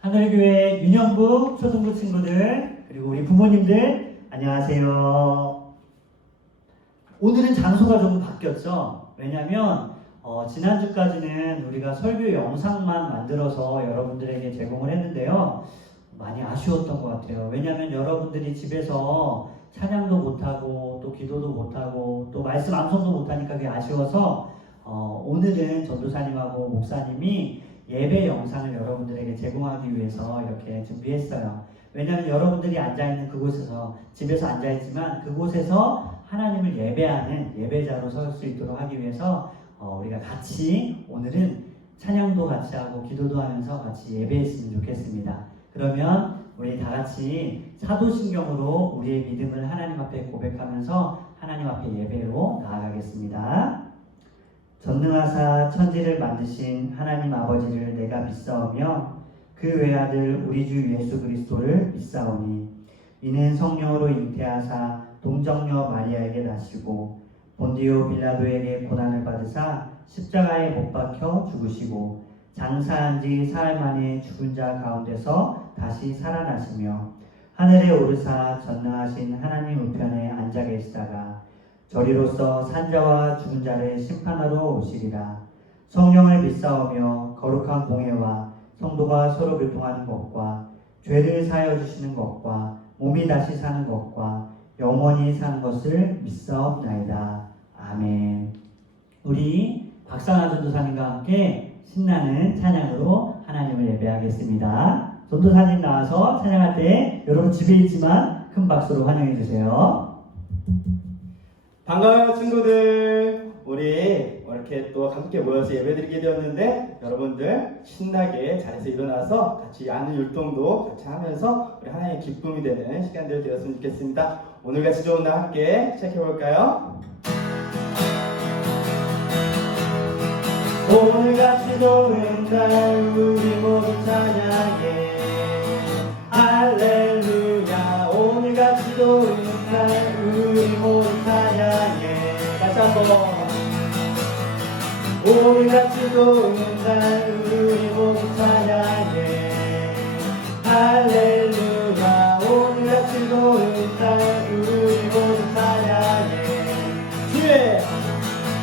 하늘교회 윤영부 초등부 친구들 그리고 우리 부모님들 안녕하세요. 오늘은 장소가 좀 바뀌었죠. 왜냐하면 지난주까지는 우리가 설교 영상만 만들어서 여러분들에게 제공을 했는데요. 많이 아쉬웠던 것 같아요. 왜냐하면 여러분들이 집에서 찬양도 못하고 또 기도도 못하고 또 말씀 암송도 못하니까 그게 아쉬워서 오늘은 전도사님하고 목사님이 예배 영상을 여러분들에게 제공하기 위해서 이렇게 준비했어요. 왜냐하면 여러분들이 앉아있는 그곳에서 집에서 앉아있지만 그곳에서 하나님을 예배하는 예배자로 설 수 있도록 하기 위해서 우리가 같이 오늘은 찬양도 같이 하고 기도도 하면서 같이 예배했으면 좋겠습니다. 그러면 우리 다 같이 사도신경으로 우리의 믿음을 하나님 앞에 고백하면서 하나님 앞에 예배로 나아가겠습니다. 전능하사 천지를 만드신 하나님 아버지를 내가 믿사오며 그 외아들 우리 주 예수 그리스도를 믿사오니 이는 성령으로 잉태하사 동정녀 마리아에게 나시고 본디오 빌라도에게 고난을 받으사 십자가에 못 박혀 죽으시고 장사한 지 사흘 만에 죽은 자 가운데서 다시 살아나시며 하늘에 오르사 전능하신 하나님 우편에 앉아 계시다가 저리로서 산자와 죽은 자를 심판하러 오시리라. 성령을 믿사오며 거룩한 공회와 성도가 서로 교통하는 것과 죄를 사하여 주시는 것과 몸이 다시 사는 것과 영원히 사는 것을 믿사옵나이다. 아멘. 우리 박상아 전도사님과 함께 신나는 찬양으로 하나님을 예배하겠습니다. 전도사님 나와서 찬양할 때 여러분 집에 있지만 큰 박수로 환영해 주세요. 반가워요 친구들. 우리 이렇게 또 함께 모여서 예배드리게 되었는데 여러분들 신나게 자리에서 일어나서 같이 야는 율동도 같이 하면서 우리 하나님의 기쁨이 되는 시간들 되었으면 좋겠습니다. 오늘 같이 좋은 날 함께 시작해볼까요? 오늘같이 좋은 날 우리 모두 찬양해 할렐루야. 오늘같이 좋은 날 우리 모두 찬양해. 다시 한번. 오늘같이 좋은 날 우리 모두 찬양해 할렐루야. 오늘같이 좋은 날 우리 모두 찬양해.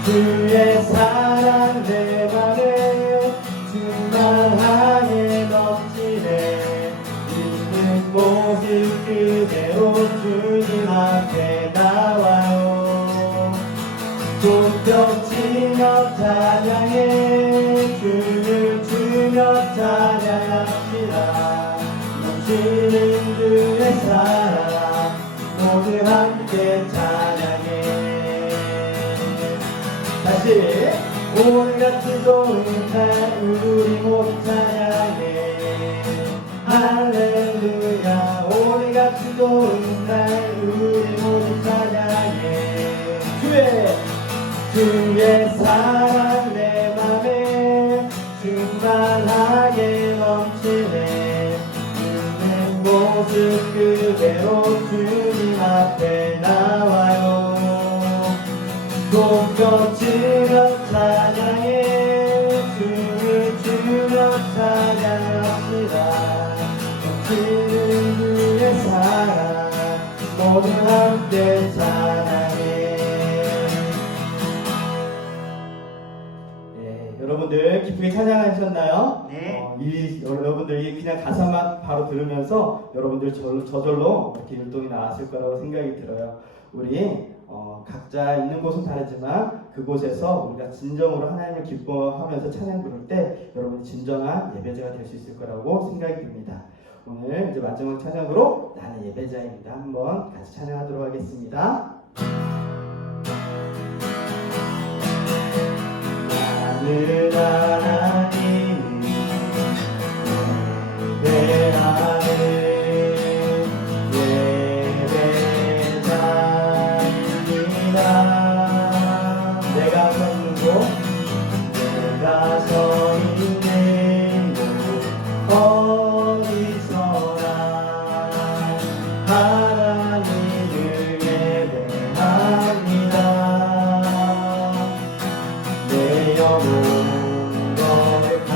주의 사랑 내 맘에 충만하게 넘치네. 있는 모습 그대로 주님 앞에 나와요. 손뼉 치며 찬양해 주를 주며 찬양합시다. 넘치는 주의 사랑 모두 함께 찬양해. 다시. 오늘같이 좋은 날 우리 모두 찬양해 할렐루야. 오늘같이 좋은 날 우리 모두 찬양해. 주의 사랑 내 맘에 충만하게 넘치네. 있는 모습 그대로 주님 앞에 나와요. 손뼉 치며 찬양해 주를 주며 찬양합시다. 넘치는 주의 사랑 모두 함께 찬양해. 네, 여러분들 기쁘게 찬양하셨나요? 네. 여러분들이 그냥 가사만 바로 들으면서 여러분들 저절로 이렇게 율동이 나왔을 거라고 생각이 들어요. 우리 각자 있는 곳은 다르지만 그곳에서 우리가 진정으로 하나님을 기뻐하면서 찬양 부를 때 여러분이 진정한 예배자가 될 수 있을 거라고 생각이 듭니다. 오늘 이제 마지막 찬양으로 나는 예배자입니다. 한번 같이 찬양하도록 하겠습니다. 나는 하나님 예배하는 내가 서 있는 곳 어디서나 하나님을 예배합니다. 내 영혼 거룩한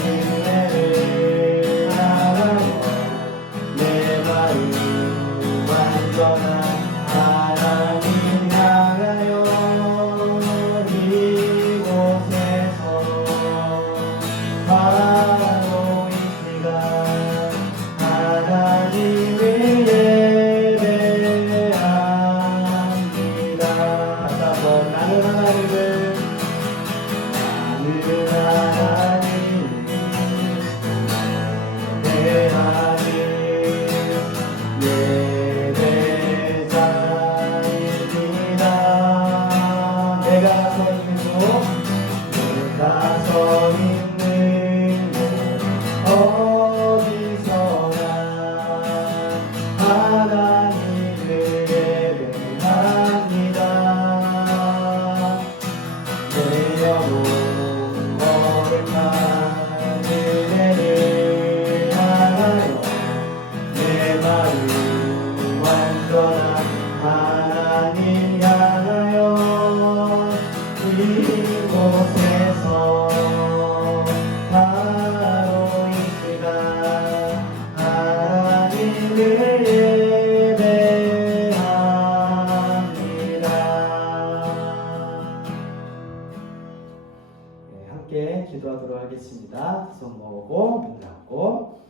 은혜를 하나님을 내 하나님 예배자입니다. 내가 서 있는 곳 어디서나 하나님을 예배합니다. 내 영혼 거룩한 은혜를 하나요 내 마음 완전한 하나님 향하여 이곳에서 바로 이 시간 하나님을 예배합니다. 네, 함께 기도하도록 하겠습니다. 손 모으고 눈 감고.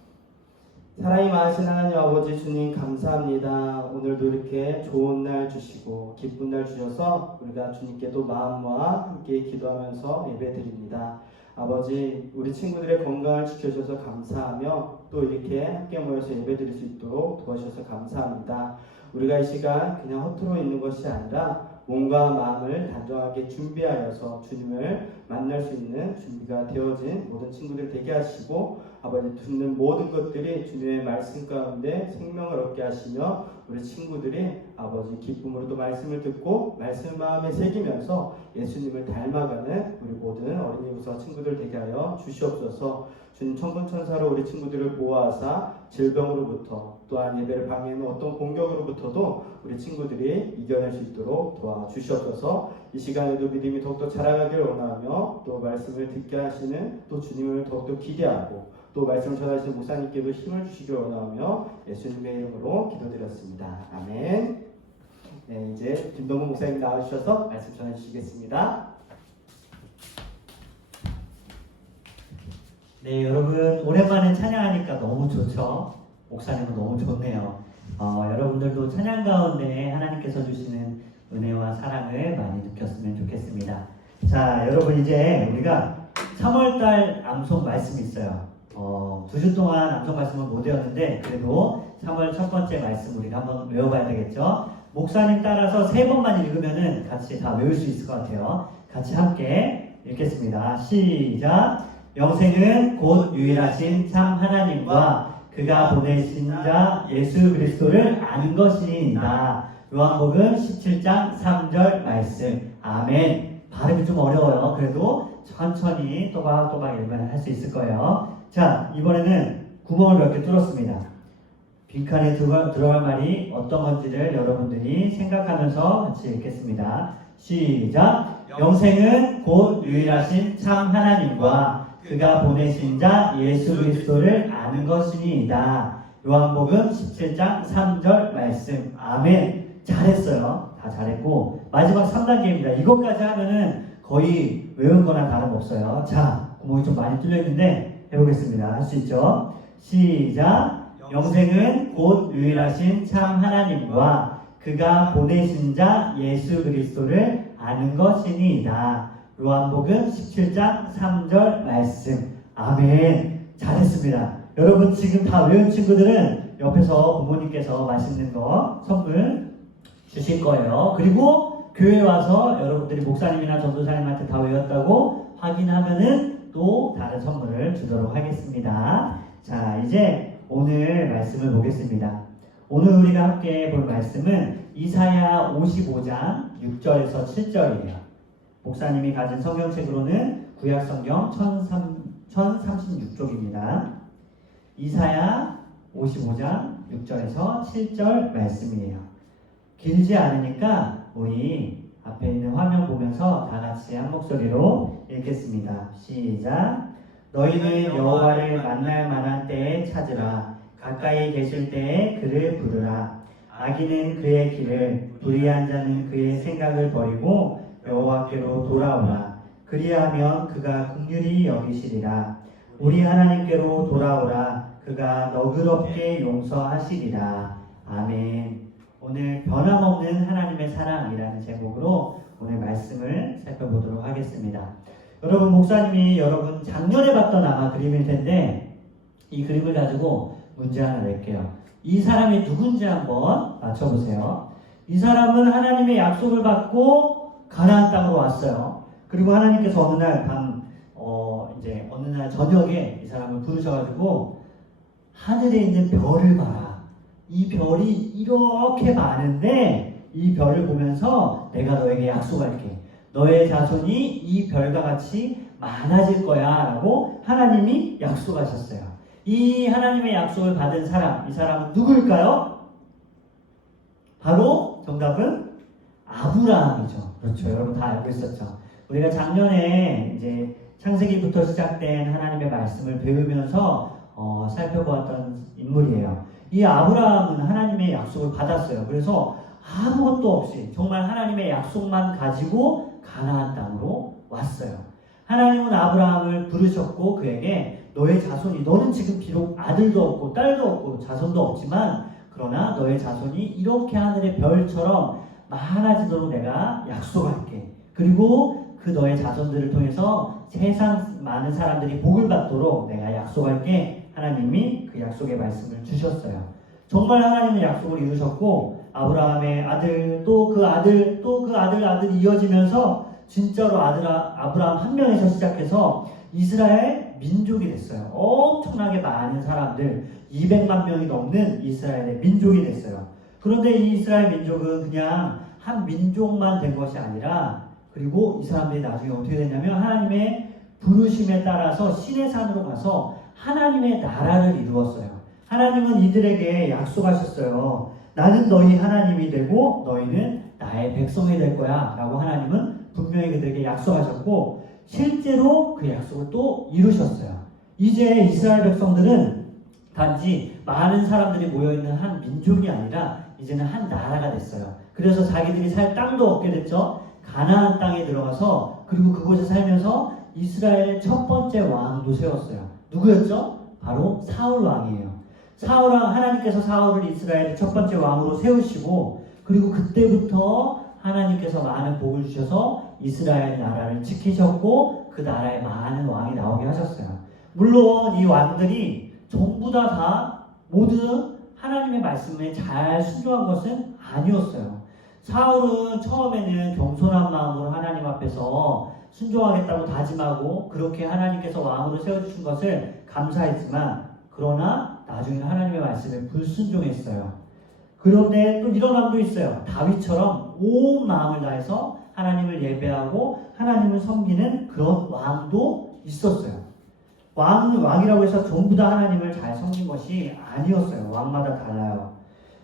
사랑이 많으신 하나님 아버지 주님 감사합니다. 오늘도 이렇게 좋은 날 주시고 기쁜 날 주셔서 우리가 주님께도 마음과 함께 기도하면서 예배드립니다. 아버지 우리 친구들의 건강을 지켜주셔서 감사하며 또 이렇게 함께 모여서 예배드릴 수 있도록 도와주셔서 감사합니다. 우리가 이 시간 그냥 허투루 있는 것이 아니라 몸과 마음을 단정하게 준비하여서 주님을 만날 수 있는 준비가 되어진 모든 친구들 되게 하시고 아버지 듣는 모든 것들이 주님의 말씀 가운데 생명을 얻게 하시며 우리 친구들이 아버지 기쁨으로 또 말씀을 듣고 말씀을 마음에 새기면서 예수님을 닮아가는 우리 모든 어린이부서 친구들 되게 하여 주시옵소서. 주님 천군천사로 우리 친구들을 보호하사 질병으로부터 또한 예배를 방해하는 어떤 공격으로부터도 우리 친구들이 이겨낼 수 있도록 도와주시옵소서. 이 시간에도 믿음이 더욱더 자라가기를 원하며 또 말씀을 듣게 하시는 또 주님을 더욱더 기대하고 또 말씀을 전하시는 목사님께도 힘을 주시길 원하며 예수님의 이름으로 기도드렸습니다. 아멘. 네, 이제 김동문 목사님 나와주셔서 말씀 전해주시겠습니다. 네, 여러분 오랜만에 찬양하니까 너무 좋죠? 목사님은 너무 좋네요. 여러분들도 찬양 가운데 하나님께서 주시는 은혜와 사랑을 많이 느꼈으면 좋겠습니다. 자, 여러분 이제 우리가 3월달 암송 말씀이 있어요. 2주 동안 암송 말씀을 못 외웠는데 그래도 3월 첫 번째 말씀 우리가 한번 외워봐야 되겠죠? 목사님 따라서 3번만 읽으면은 같이 다 외울 수 있을 것 같아요. 같이 함께 읽겠습니다. 시작! 영생은 곧 유일하신 참 하나님과 그가 보내신 자 예수 그리스도를 아는 것이니이다. 요한복음 17장 3절 말씀. 아멘. 발음이 좀 어려워요. 그래도 천천히 또박또박 읽으면 할 수 있을 거예요. 자, 이번에는 구멍을 몇 개 뚫었습니다. 빈칸에 들어갈 말이 어떤 건지를 여러분들이 생각하면서 같이 읽겠습니다. 시작! 영생은 곧 유일하신 참 하나님과 그가 보내신 자 예수 그리스도를 아는 것이니이다. 요한복음 17장 3절 말씀. 아멘. 잘했어요. 다 잘했고 마지막 3단계입니다. 이것까지 하면은 거의 외운 거나 다름없어요. 자, 구멍이 좀 많이 뚫려있는데 해보겠습니다. 할 수 있죠? 시작! 영생은 곧 유일하신 참 하나님과 그가 보내신 자 예수 그리스도를 아는 것이니이다. 요한복음 17장 3절 말씀. 아멘. 잘했습니다. 여러분 지금 다 외운 친구들은 옆에서 부모님께서 맛있는 거 선물 주실 거예요. 그리고 교회 와서 여러분들이 목사님이나 전도사님한테 다 외웠다고 확인하면은 또 다른 선물을 주도록 하겠습니다. 자, 이제 오늘 말씀을 보겠습니다. 오늘 우리가 함께 볼 말씀은 이사야 55장 6절에서 7절이에요. 목사님이 가진 성경책으로는 구약성경 1036쪽입니다. 이사야 55장 6절에서 7절 말씀이에요. 길지 않으니까 우리 앞에 있는 화면 보면서 다 같이 한 목소리로 읽겠습니다. 시작! 너희는 여호와를 만날 만한 때에 찾으라. 가까이 계실 때에 그를 부르라. 악인은 그의 길을, 불의한 자는 그의 생각을 버리고 여호와께로 돌아오라. 그리하면 그가 긍휼히 여기시리라. 우리 하나님께로 돌아오라. 그가 너그럽게 용서하시리라. 아멘. 오늘 변함없는 하나님의 사랑이라는 제목으로 오늘 말씀을 살펴보도록 하겠습니다. 여러분, 목사님이 여러분 작년에 봤던 아마 그림일 텐데 이 그림을 가지고 문제 하나 낼게요. 이 사람이 누군지 한번 맞춰보세요. 이 사람은 하나님의 약속을 받고 가나안 땅으로 왔어요. 그리고 하나님께서 어느 날 어느 날 저녁에 이 사람을 부르셔가지고 하늘에 있는 별을 봐라. 이 별이 이렇게 많은데 이 별을 보면서 내가 너에게 약속할게. 너의 자손이 이 별과 같이 많아질 거야 라고 하나님이 약속하셨어요. 이 하나님의 약속을 받은 사람, 이 사람은 누구일까요? 바로 정답은 아브라함이죠. 그렇죠. 여러분 다 알고 있었죠. 우리가 작년에 이제 창세기부터 시작된 하나님의 말씀을 배우면서 살펴보았던 인물이에요. 이 아브라함은 하나님의 약속을 받았어요. 그래서 아무것도 없이 정말 하나님의 약속만 가지고 가나안 땅으로 왔어요. 하나님은 아브라함을 부르셨고 그에게 너의 자손이, 너는 지금 비록 아들도 없고 딸도 없고 자손도 없지만 그러나 너의 자손이 이렇게 하늘의 별처럼 많아지도록 내가 약속할게. 그리고 그 너의 자손들을 통해서 세상 많은 사람들이 복을 받도록 내가 약속할게. 하나님이 그 약속의 말씀을 주셨어요. 정말 하나님은 약속을 이루셨고 아브라함의 아들 또 그 아들 또 그 아들이 이어지면서 진짜로 아브라함 한 명에서 시작해서 이스라엘 민족이 됐어요. 엄청나게 많은 사람들 200만 명이 넘는 이스라엘의 민족이 됐어요. 그런데 이 이스라엘 민족은 그냥 한 민족만 된 것이 아니라 그리고 이 사람들이 나중에 어떻게 됐냐면 하나님의 부르심에 따라서 시내 산으로 가서 하나님의 나라를 이루었어요. 하나님은 이들에게 약속하셨어요. 나는 너희 하나님이 되고 너희는 나의 백성이 될 거야 라고 하나님은 분명히 그들에게 약속하셨고 실제로 그 약속을 또 이루셨어요. 이제 이스라엘 백성들은 단지 많은 사람들이 모여있는 한 민족이 아니라 이제는 한 나라가 됐어요. 그래서 자기들이 살 땅도 얻게 됐죠. 가나안 땅에 들어가서 그리고 그곳에 살면서 이스라엘의 첫 번째 왕도 세웠어요. 누구였죠? 바로 사울 왕이에요. 하나님께서 사울을 이스라엘의 첫 번째 왕으로 세우시고 그리고 그때부터 하나님께서 많은 복을 주셔서 이스라엘 나라를 지키셨고 그 나라에 많은 왕이 나오게 하셨어요. 물론 이 왕들이 전부 다 모두 하나님의 말씀에 잘 순종한 것은 아니었어요. 사울은 처음에는 겸손한 마음으로 하나님 앞에서 순종하겠다고 다짐하고 그렇게 하나님께서 왕으로 세워주신 것을 감사했지만 그러나 나중에 하나님의 말씀에 불순종했어요. 그런데 또 이런 왕도 있어요. 다윗처럼 온 마음을 다해서 하나님을 예배하고 하나님을 섬기는 그런 왕도 있었어요. 왕이라고 해서 전부 다 하나님을 잘 섬긴 것이 아니었어요. 왕마다 달라요.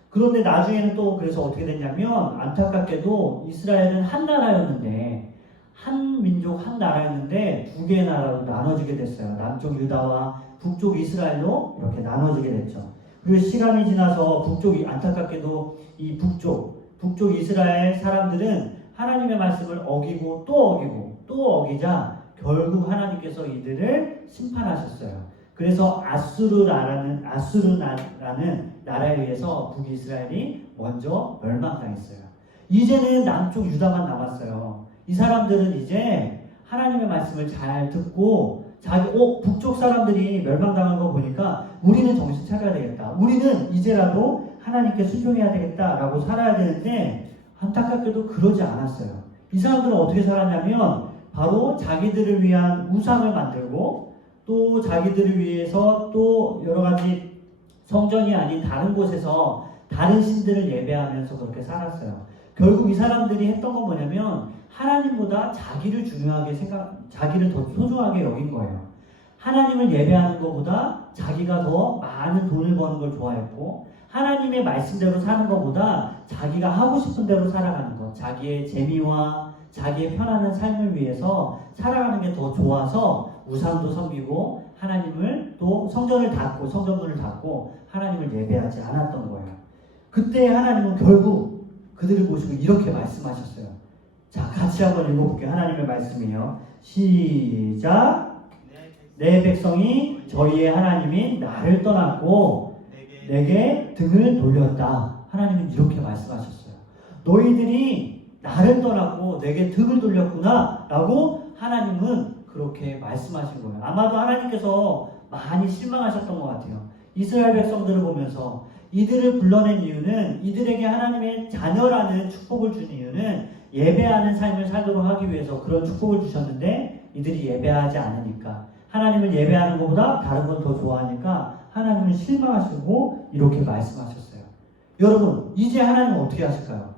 그런데 나중에는 또 그래서 어떻게 됐냐면 안타깝게도 이스라엘은 한 나라였는데 한 민족 한 나라였는데 두 개의 나라로 나눠지게 됐어요. 남쪽 유다와 북쪽 이스라엘로 이렇게 나눠지게 됐죠. 그리고 시간이 지나서 안타깝게도 이 북쪽 이스라엘 사람들은 하나님의 말씀을 어기고 또 어기자 결국 하나님께서 이들을 심판하셨어요. 그래서 아수르라는 나라에 의해서 북이스라엘이 먼저 멸망당했어요. 이제는 남쪽 유다만 남았어요. 이 사람들은 이제 하나님의 말씀을 잘 듣고 북쪽 사람들이 멸망당한 거 보니까 우리는 정신 차려야 되겠다. 우리는 이제라도 하나님께 순종해야 되겠다라고 살아야 되는데 안타깝게도 그러지 않았어요. 이 사람들은 어떻게 살았냐면 바로 자기들을 위한 우상을 만들고 또 자기들을 위해서 또 여러 가지 성전이 아닌 다른 곳에서 다른 신들을 예배하면서 그렇게 살았어요. 결국 이 사람들이 했던 건 뭐냐면 하나님보다 자기를 더 소중하게 여긴 거예요. 하나님을 예배하는 것보다 자기가 더 많은 돈을 버는 걸 좋아했고 하나님의 말씀대로 사는 것보다 자기가 하고 싶은 대로 살아가는 것, 자기의 재미와 자기의 편안한 삶을 위해서 살아가는 게 더 좋아서 우상도 섬기고 하나님을 또 성전문을 닫고 하나님을 예배하지 않았던 거예요. 그때 하나님은 결국 그들을 보시고 이렇게 말씀하셨어요. 자, 같이 한번 읽어볼게요. 하나님의 말씀이에요. 시작. 내 백성이 저희의 하나님인 나를 떠났고 내게 등을 돌렸다. 하나님은 이렇게 말씀하셨어요. 너희들이 나를 떠났고 내게 등을 돌렸구나 라고 하나님은 그렇게 말씀하신 거예요. 아마도 하나님께서 많이 실망하셨던 것 같아요. 이스라엘 백성들을 보면서 이들을 불러낸 이유는, 이들에게 하나님의 자녀라는 축복을 준 이유는 예배하는 삶을 살도록 하기 위해서 그런 축복을 주셨는데 이들이 예배하지 않으니까, 하나님을 예배하는 것보다 다른 건 더 좋아하니까 하나님은 실망하시고 이렇게 말씀하셨어요. 여러분, 이제 하나님은 어떻게 하실까요?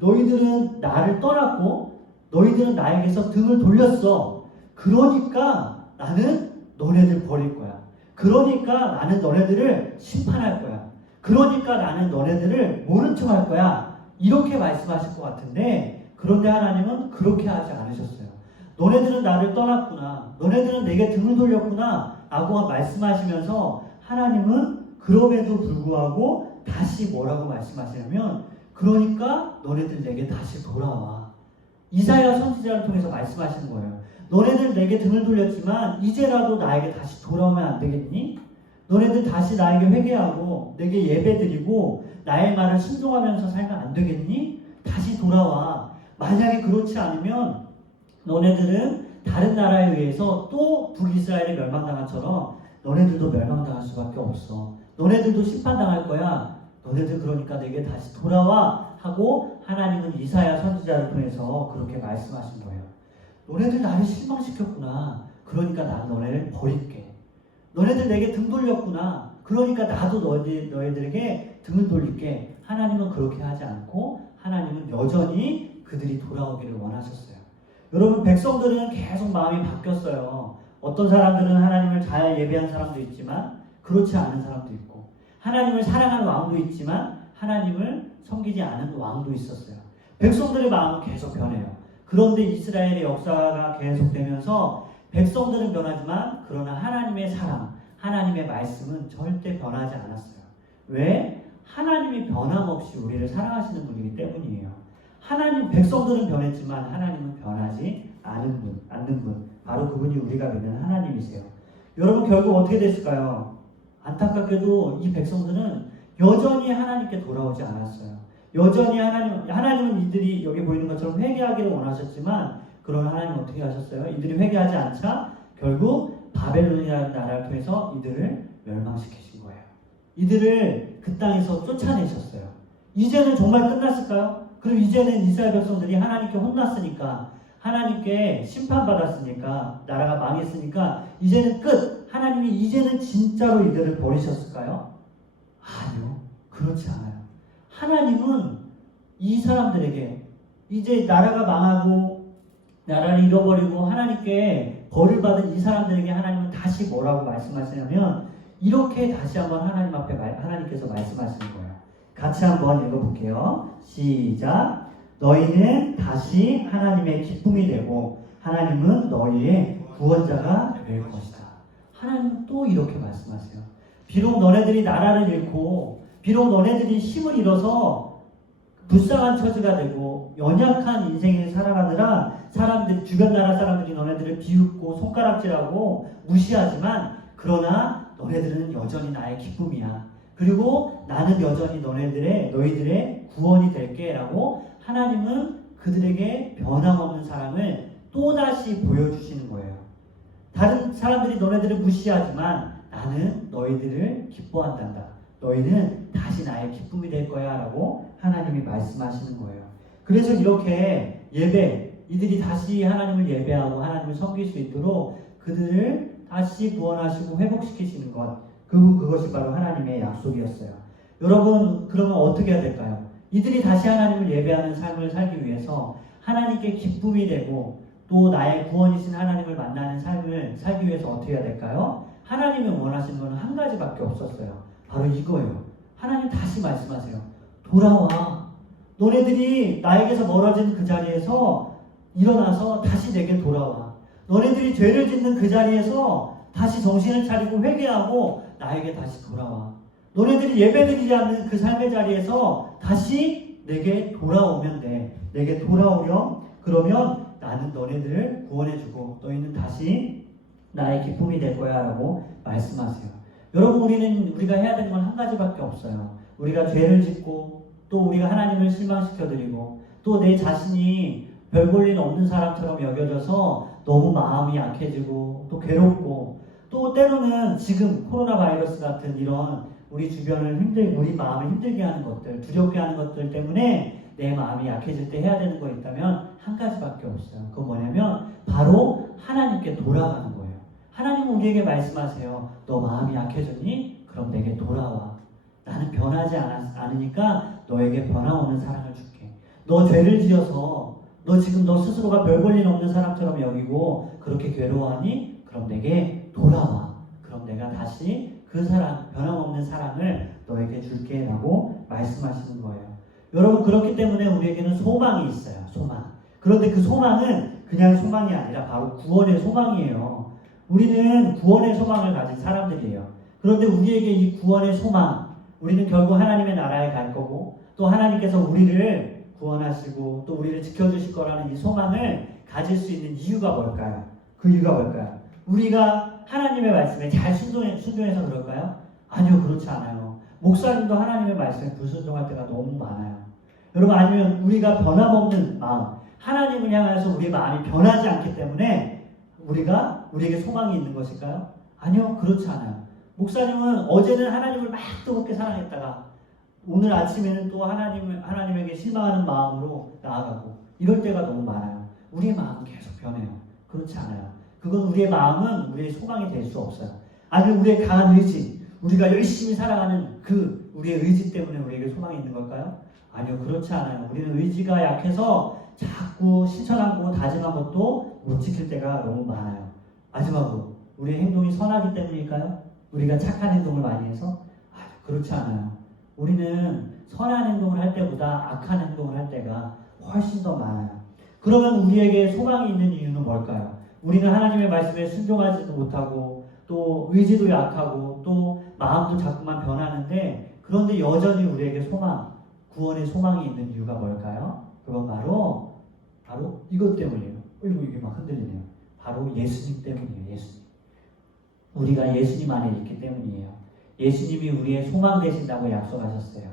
너희들은 나를 떠났고 너희들은 나에게서 등을 돌렸어. 그러니까 나는 너네들 버릴 거야. 그러니까 나는 너네들을 심판할 거야. 그러니까 나는 너네들을 모른 척 할 거야. 이렇게 말씀하실 것 같은데, 그런데 하나님은 그렇게 하지 않으셨어요. 너네들은 나를 떠났구나. 너네들은 내게 등을 돌렸구나. 라고 말씀하시면서 하나님은 그럼에도 불구하고 다시 뭐라고 말씀하시냐면, 그러니까 너네들 내게 다시 돌아와. 이사야 선지자를 통해서 말씀하시는 거예요. 너네들 내게 등을 돌렸지만 이제라도 나에게 다시 돌아오면 안 되겠니? 너네들 다시 나에게 회개하고 내게 예배드리고 나의 말을 순종하면서 살면 안 되겠니? 다시 돌아와. 만약에 그렇지 않으면 너네들은 다른 나라에 의해서 또 북이스라엘이 멸망당한처럼 너네들도 멸망당할 수밖에 없어. 너네들도 심판당할 거야. 너네들 그러니까 내게 다시 돌아와 하고 하나님은 이사야 선지자를 통해서 그렇게 말씀하신 거예요. 너네들 나를 실망시켰구나. 그러니까 난 너네를 버릴게. 너네들 내게 등 돌렸구나. 그러니까 나도 너희들에게 등을 돌릴게. 하나님은 그렇게 하지 않고 하나님은 여전히 그들이 돌아오기를 원하셨어요. 여러분, 백성들은 계속 마음이 바뀌었어요. 어떤 사람들은 하나님을 잘 예배한 사람도 있지만 그렇지 않은 사람도 있고, 하나님을 사랑하는 왕도 있지만 하나님을 섬기지 않은 왕도 있었어요. 백성들의 마음은 계속 변해요. 그런데 이스라엘의 역사가 계속되면서 백성들은 변하지만 그러나 하나님의 사랑, 하나님의 말씀은 절대 변하지 않았어요. 왜? 하나님이 변함없이 우리를 사랑하시는 분이기 때문이에요. 백성들은 변했지만 하나님은 변하지 않는 분. 바로 그분이 우리가 믿는 하나님이세요. 여러분, 결국 어떻게 됐을까요? 안타깝게도 이 백성들은 여전히 하나님께 돌아오지 않았어요. 여전히 하나님은 이들이 여기 보이는 것처럼 회개하기를 원하셨지만, 그러나 하나님은 어떻게 하셨어요? 이들이 회개하지 않자 결국 바벨론이라는 나라를 통해서 이들을 멸망시키신 거예요. 이들을 그 땅에서 쫓아내셨어요. 이제는 정말 끝났을까요? 그럼 이제는 이스라엘 백성들이 하나님께 혼났으니까, 하나님께 심판받았으니까, 나라가 망했으니까 이제는 끝! 하나님이 이제는 진짜로 이들을 버리셨을까요? 아니요. 그렇지 않아요. 하나님은 이 사람들에게 이제 나라가 망하고 나라를 잃어버리고 하나님께 벌을 받은 이 사람들에게 하나님은 다시 뭐라고 말씀하시냐면, 이렇게 다시 한번 하나님 앞에 하나님께서 말씀하시는 거예요. 같이 한번 읽어볼게요. 시작. 너희는 다시 하나님의 기쁨이 되고 하나님은 너희의 구원자가 될 것이다. 하나님은 또 이렇게 말씀하세요. 비록 너네들이 나라를 잃고 비록 너네들이 힘을 잃어서 불쌍한 처지가 되고 연약한 인생을 살아가느라 주변 나라 사람들이 너네들을 비웃고 손가락질하고 무시하지만, 그러나 너네들은 여전히 나의 기쁨이야. 그리고 나는 여전히 너희들의 구원이 될게 라고 하나님은 그들에게 변함없는 사랑을 또다시 보여주시는 거예요. 다른 사람들이 너네들을 무시하지만 나는 너희들을 기뻐한단다. 너희는 다시 나의 기쁨이 될 거야 라고 하나님이 말씀하시는 거예요. 그래서 이렇게 이들이 다시 하나님을 예배하고 하나님을 섬길 수 있도록 그들을 다시 구원하시고 회복시키시는 것, 그것이 바로 하나님의 약속이었어요. 여러분, 그러면 어떻게 해야 될까요? 이들이 다시 하나님을 예배하는 삶을 살기 위해서 하나님께 기쁨이 되고 또 나의 구원이신 하나님을 만나는 삶을 살기 위해서 어떻게 해야 될까요? 하나님이 원하시는 건 한 가지밖에 없었어요. 바로 이거예요. 하나님 다시 말씀하세요. 돌아와. 너네들이 나에게서 멀어진 그 자리에서 일어나서 다시 내게 돌아와. 너네들이 죄를 짓는 그 자리에서 다시 정신을 차리고 회개하고 나에게 다시 돌아와. 너네들이 예배드리지 않는 그 삶의 자리에서 다시 내게 돌아오면 돼. 내게 돌아오렴. 그러면 나는 너네들을 구원해주고 너희는 다시 나의 기쁨이 될 거야 라고 말씀하세요. 여러분, 우리가 해야 되는 건 한 가지밖에 없어요. 우리가 죄를 짓고 또 우리가 하나님을 실망시켜드리고 또 내 자신이 별 볼 일 없는 사람처럼 여겨져서 너무 마음이 약해지고 또 괴롭고 또 때로는 지금 코로나 바이러스 같은 이런 우리 주변을 우리 마음을 힘들게 하는 것들, 두렵게 하는 것들 때문에 내 마음이 약해질 때 해야 되는 거 있다면 한 가지밖에 없어요. 그건 뭐냐면 바로 하나님께 돌아가는 거예요. 하나님은 우리에게 말씀하세요. 너 마음이 약해졌니? 그럼 내게 돌아와. 나는 변하지 않으니까 너에게 변함없는 사랑을 줄게. 너 죄를 지어서 너 지금 너 스스로가 별 볼 일 없는 사람처럼 여기고 그렇게 괴로워하니? 그럼 내게 돌아와. 그럼 내가 다시 그 사랑, 변함없는 사랑을 너에게 줄게 라고 말씀하시는 거예요. 여러분, 그렇기 때문에 우리에게는 소망이 있어요. 소망. 그런데 그 소망은 그냥 소망이 아니라 바로 구원의 소망이에요. 우리는 구원의 소망을 가진 사람들이에요. 그런데 우리에게 이 구원의 소망, 우리는 결국 하나님의 나라에 갈 거고 또 하나님께서 우리를 구원하시고 또 우리를 지켜주실 거라는 이 소망을 가질 수 있는 이유가 뭘까요? 그 이유가 뭘까요? 우리가 하나님의 말씀에 잘 순종해서 그럴까요? 아니요, 그렇지 않아요. 목사님도 하나님의 말씀에 불순종할 때가 너무 많아요. 여러분, 아니면 우리가 변함없는 마음, 하나님을 향해서 우리의 마음이 변하지 않기 때문에 우리에게 소망이 있는 것일까요? 아니요, 그렇지 않아요. 목사님은 어제는 하나님을 막 뜨겁게 사랑했다가 오늘 아침에는 또 하나님에게 실망하는 마음으로 나아가고 이럴 때가 너무 많아요. 우리의 마음은 계속 변해요. 그렇지 않아요. 그건 우리의 마음은 우리의 소망이 될 수 없어요. 아니면 우리의 강한 의지, 우리가 열심히 살아가는 그 우리의 의지 때문에 우리에게 소망이 있는 걸까요? 아니요, 그렇지 않아요. 우리는 의지가 약해서 자꾸 실천한 거 다짐한 것도 못 지킬 때가 너무 많아요. 마지막으로 우리의 행동이 선하기 때문일까요? 우리가 착한 행동을 많이 해서? 그렇지 않아요. 우리는 선한 행동을 할 때보다 악한 행동을 할 때가 훨씬 더 많아요. 그러면 우리에게 소망이 있는 이유는 뭘까요? 우리는 하나님의 말씀에 순종하지도 못하고 또 의지도 약하고 또 마음도 자꾸만 변하는데 그런데 여전히 우리에게 구원의 소망이 있는 이유가 뭘까요? 그건 바로 이것 때문이에요. 이게 막 흔들리네요. 바로 예수님 때문이에요. 예수님. 우리가 예수님 안에 있기 때문이에요. 예수님이 우리의 소망 되신다고 약속하셨어요.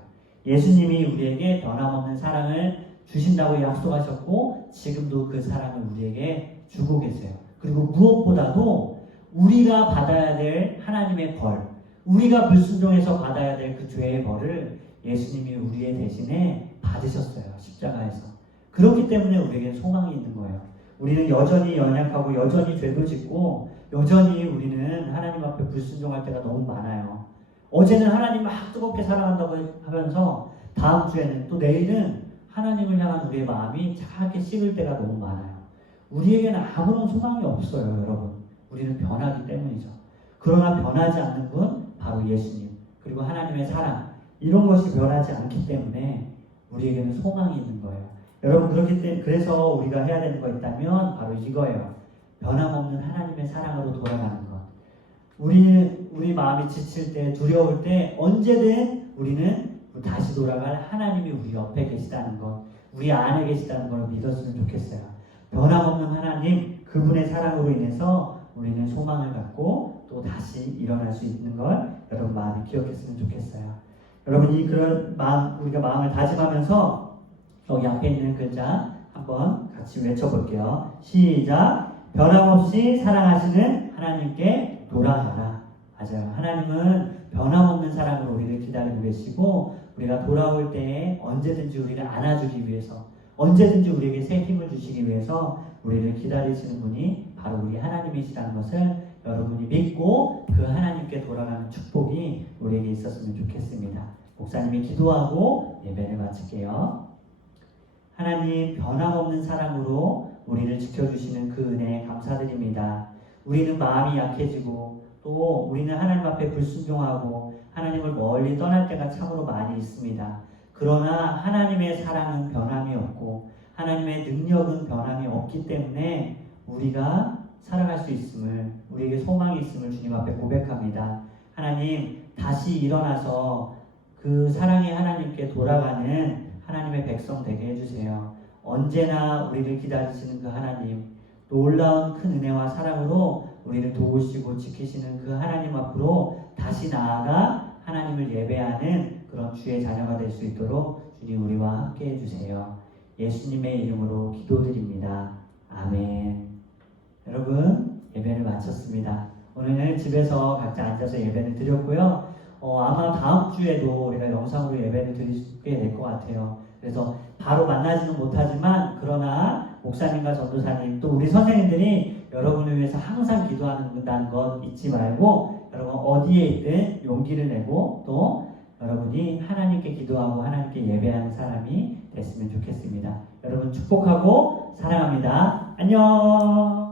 예수님이 우리에게 변함없는 사랑을 주신다고 약속하셨고 지금도 그 사랑을 우리에게 주고 계세요. 그리고 무엇보다도 우리가 받아야 될 하나님의 벌, 우리가 불순종해서 받아야 될 그 죄의 벌을 예수님이 우리의 대신에 받으셨어요. 십자가에서. 그렇기 때문에 우리에게 소망이 있는 거예요. 우리는 여전히 연약하고 여전히 죄도 짓고 여전히 우리는 하나님 앞에 불순종할 때가 너무 많아요. 어제는 하나님 막 뜨겁게 사랑한다고 하면서 다음 주에는 또 내일은 하나님을 향한 우리의 마음이 차갑게 식을 때가 너무 많아요. 우리에게는 아무런 소망이 없어요, 여러분. 우리는 변하기 때문이죠. 그러나 변하지 않는 분 바로 예수님 그리고 하나님의 사랑 이런 것이 변하지 않기 때문에 우리에게는 소망이 있는 거예요. 여러분 그래서 우리가 해야 되는 거 있다면 바로 이거예요. 변함없는 하나님의 사랑으로 돌아가는 것. 우리 마음이 지칠 때 두려울 때 언제든 우리는 다시 돌아갈 하나님이 우리 옆에 계시다는 것, 우리 안에 계시다는 걸 믿었으면 좋겠어요. 변함없는 하나님 그분의 사랑으로 인해서 우리는 소망을 갖고 또 다시 일어날 수 있는 걸 여러분 마음에 기억했으면 좋겠어요. 여러분 그런 마음 우리가 마음을 다짐하면서 여기 앞에 있는 글자 한번 같이 외쳐볼게요. 시작. 변함없이 사랑하시는 하나님께 돌아가라. 맞아요. 하나님은 변함없는 사랑으로 우리를 기다리고 계시고 우리가 돌아올 때에 언제든지 우리를 안아주기 위해서 언제든지 우리에게 새 힘을 주시기 위해서 우리를 기다리시는 분이 바로 우리 하나님이시라는 것을 여러분이 믿고 그 하나님께 돌아가는 축복이 우리에게 있었으면 좋겠습니다. 목사님이 기도하고 예배를 마칠게요. 하나님 변함없는 사랑으로 우리를 지켜주시는 그 은혜에 감사드립니다. 우리는 마음이 약해지고 또 우리는 하나님 앞에 불순종하고 하나님을 멀리 떠날 때가 참으로 많이 있습니다. 그러나 하나님의 사랑은 변함이 없고 하나님의 능력은 변함이 없기 때문에 우리가 살아갈 수 있음을 우리에게 소망이 있음을 주님 앞에 고백합니다. 하나님 다시 일어나서 그 사랑의 하나님께 돌아가는 하나님의 백성 되게 해주세요. 언제나 우리를 기다리시는 그 하나님 놀라운 큰 은혜와 사랑으로 우리를 도우시고 지키시는 그 하나님 앞으로 다시 나아가 하나님을 예배하는 그 그런 주의 자녀가 될 수 있도록 주님 우리와 함께 해주세요. 예수님의 이름으로 기도드립니다. 아멘. 여러분, 예배를 마쳤습니다. 오늘 집에서 각자 앉아서 예배를 드렸고요. 아마 다음 주에도 우리가 영상으로 예배를 드리게 될 것 같아요. 그래서 바로 만나지는 못하지만 그러나 목사님과 전도사님 또 우리 선생님들이 여러분을 위해서 항상 기도한다는 것 잊지 말고 여러분 어디에 있든 용기를 내고 또 여러분이 하나님께 기도하고 하나님께 예배하는 사람이 됐으면 좋겠습니다. 여러분 축복하고 사랑합니다. 안녕.